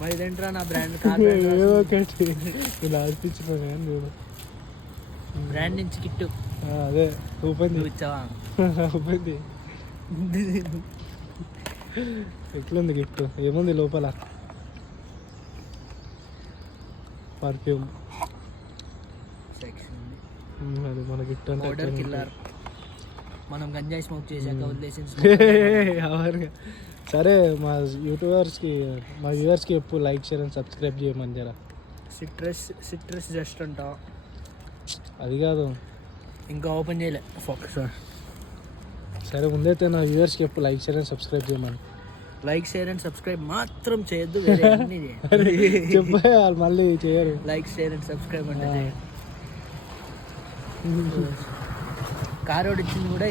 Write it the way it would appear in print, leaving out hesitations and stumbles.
మరి ఇదేంట్రా నా బ్రాండ్ ఏదో ఒకటి నేను ఆడిపించినా కానీ చూడు బ్రాండ్ నుంచి కిట్టు అదే ఓపెన్ నువ్వు ఇచ్చావా? ఓపెన్ ఎట్లుంది గిఫ్ట్? ఏముంది లోపల? పర్ఫ్యూమ్. అది మన గిఫ్ట్ అంటే పౌడర్ కిల్లర్. మనం గంజాయి స్మోక్ చేశాక వదిలేసిన సరే మా యూట్యూబర్స్కి మా వ్యూవర్స్కి ఎప్పుడు లైక్ షేర్ అండ్ సబ్స్క్రైబ్ చేయమని జరా. సిట్రస్ జస్ట్ అంట. అది కాదు ఇంకా ఓపెన్ చేయలే ఫోకస్. సరే ముందైతే నా వ్యూవర్స్కి ఎప్పుడు లైక్ షేర్ అండ్ సబ్స్క్రైబ్ చేయమని. లైక్ షేర్ అండ్ సబ్స్క్రైబ్ మాత్రం చేయొద్దు, వేరే అన్ని చెప్పే వాళ్ళు మళ్ళీ చేయరు. లైక్ షేర్ అండ్ సబ్స్క్రైబ్ అంటే కారోడు ఇచ్చింది కూడా